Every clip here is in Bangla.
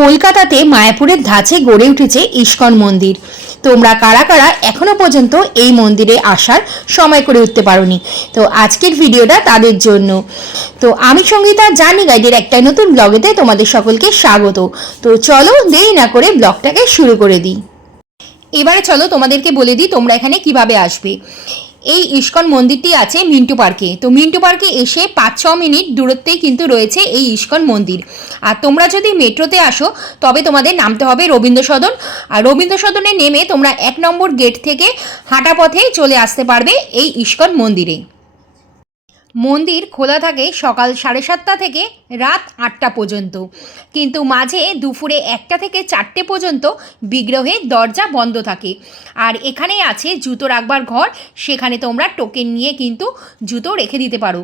কলকাতাতে মায়াপুরের ধাঁচে গড়ে উঠেছে ইস্কন মন্দির। তোমরা কারা কারা এখনো পর্যন্ত এই মন্দিরে আসার সময় করে উঠতে পারোনি, তো আজকের ভিডিওটা তাদের জন্য। তো আমি সঙ্গীতা, জার্নি গাইডের একটা নতুন ব্লগেতে তোমাদের সকলকে স্বাগত। তো চলো দেরি না করে ব্লগটাকে শুরু করে দিই। এবারে চলো তোমাদেরকে বলে দিই তোমরা এখানে কিভাবে আসবে। এই ইস্কন মন্দিরটি আছে মিন্টু পার্কে। তো মিন্টু পার্কে এসে 5-6 মিনিট দূরত্বেই কিন্তু রয়েছে এই ইস্কন মন্দির। আর তোমরা যদি মেট্রোতে আসো তবে তোমাদের নামতে হবে রবীন্দ্র সদন। আর রবীন্দ্র সদনে নেমে তোমরা 1 নম্বর গেট থেকে হাঁটা পথে চলে আসতে পারবে এই ইস্কন মন্দিরে। মন্দির খোলা থাকে সকাল 7:30 থেকে রাত 8টা পর্যন্ত, কিন্তু মাঝে দুপুরে 1টা থেকে 4টে পর্যন্ত বিগ্রহের দরজা বন্ধ থাকে। আর এখানে আছে জুতো রাখবার ঘর, সেখানে তোমরা টোকেন নিয়ে কিন্তু জুতো রেখে দিতে পারো।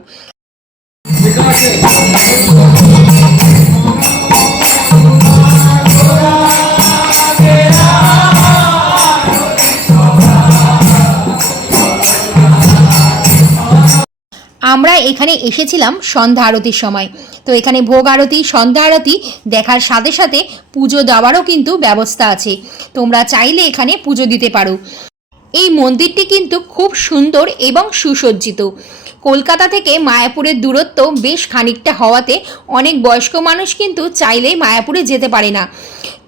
আমরা এখানে এসেছিলাম সন্ধ্যা আরতির সময়। তো এখানে ভোগ আরতি, সন্ধ্যা আরতি দেখার সাথে সাথে পুজো দেওয়ারও কিন্তু ব্যবস্থা আছে। তোমরা চাইলে এখানে পুজো দিতে পারো। এই মন্দিরটি কিন্তু খুব সুন্দর এবং সুসজ্জিত। কলকাতা থেকে মায়াপুরের দূরত্ব বেশ খানিকটা হওয়াতে অনেক বয়স্ক মানুষ কিন্তু চাইলেই মায়াপুরে যেতে পারে না।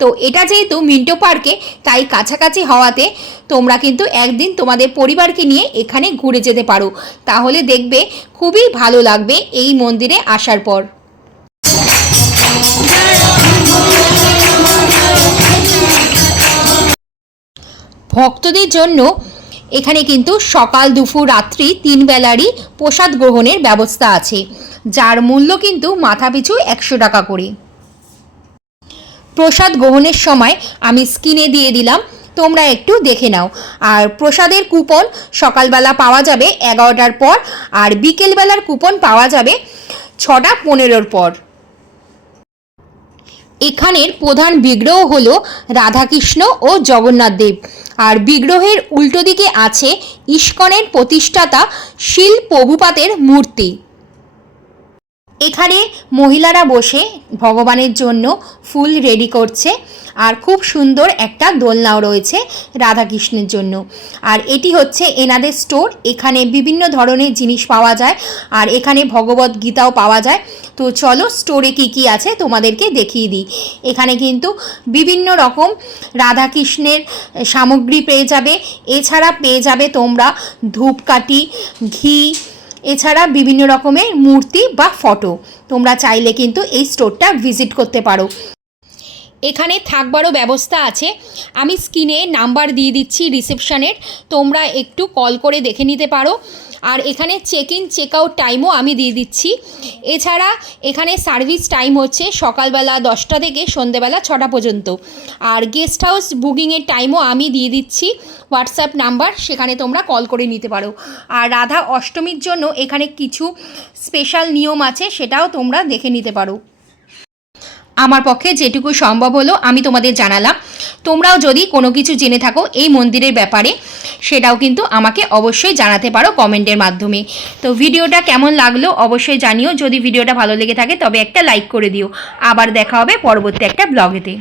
তো এটা যেহেতু মিন্টো পার্কে, তাই কাছাকাছি হওয়াতে তোমরা কিন্তু একদিন তোমাদের পরিবারকে নিয়ে এখানে ঘুরে যেতে পারো। তাহলে দেখবে খুবই ভালো লাগবে এই মন্দিরে আসার পর। ভক্তদের জন্য এখানে কিন্তু সকাল, দুপুর, রাত্রি 3 বেলারই প্রসাদ গ্রহণের ব্যবস্থা আছে, যার মূল্য কিন্তু মাথাপিছু 100 টাকা করে। প্রসাদ গ্রহণের সময় আমি স্ক্রিনে দিয়ে দিলাম, তোমরা একটু দেখে নাও। আর প্রসাদের কুপন সকালবেলা পাওয়া যাবে 11টার পর, আর বিকেলবেলার কুপন পাওয়া যাবে 6টা 15-র পর। এখানের প্রধান বিগ্রহ হলো রাধাকৃষ্ণ ও জগন্নাথ দেব। আর বিগ্রহের উল্টো দিকে আছে ইস্কনের প্রতিষ্ঠাতা শিল প্রভুপাদের মূর্তি। এখানে মহিলারা বসে ভগবানের জন্য ফুল রেডি করছে। আর খুব সুন্দর একটা দোলনাও রয়েছে রাধাকৃষ্ণের জন্য। আর এটি হচ্ছে এনাদের স্টোর। এখানে বিভিন্ন ধরনের জিনিস পাওয়া যায়, আর এখানে ভগবত গীতাও পাওয়া যায়। তো চলো স্টোরে কি কি আছে তোমাদেরকে দেখিয়ে দিই। এখানে কিন্তু বিভিন্ন রকম রাধাকৃষ্ণের সামগ্রী পেয়ে যাবে। এছাড়া পেয়ে যাবে তোমরা ধূপকাঠি, ঘি, এছাড়া বিভিন্ন রকমের মূর্তি বা ফটো। তোমরা চাইলে কিন্তু এই স্টোরটা ভিজিট করতে পারো। এখানে থাকবারও ব্যবস্থা আছে। আমি স্ক্রিনে নাম্বার দিয়ে দিচ্ছি রিসেপশনের, তোমরা একটু কল করে দেখে নিতে পারো। আর এখানে চেক ইন চেক আউট টাইমও আমি দিয়ে দিচ্ছি। এছাড়া এখানে সার্ভিস টাইম হচ্ছে সকালবেলা 10টা থেকে সন্ধ্যেবেলা 6টা পর্যন্ত। আর গেস্ট হাউস বুকিংয়ের টাইমও আমি দিয়ে দিচ্ছি হোয়াটসঅ্যাপ নাম্বার, সেখানে তোমরা কল করে নিতে পারো। আর রাধা অষ্টমীর জন্য এখানে কিছু স্পেশাল নিয়ম আছে, সেটাও তোমরা দেখে নিতে পারো। আমার পক্ষে যেটুকু সম্ভব হলো আমি তোমাদের জানালাম। তোমরাও যদি কোনো কিছু জেনে থাকো এই মন্দিরের ব্যাপারে, সেটাও কিন্তু আমাকে অবশ্যই জানাতে পারো কমেন্টের মাধ্যমে। তো ভিডিওটা কেমন লাগলো অবশ্যই জানিও। যদি ভিডিওটা ভালো লেগে থাকে তবে একটা লাইক করে দিও। আবার দেখা হবে পরবর্তী একটা ব্লগেতে।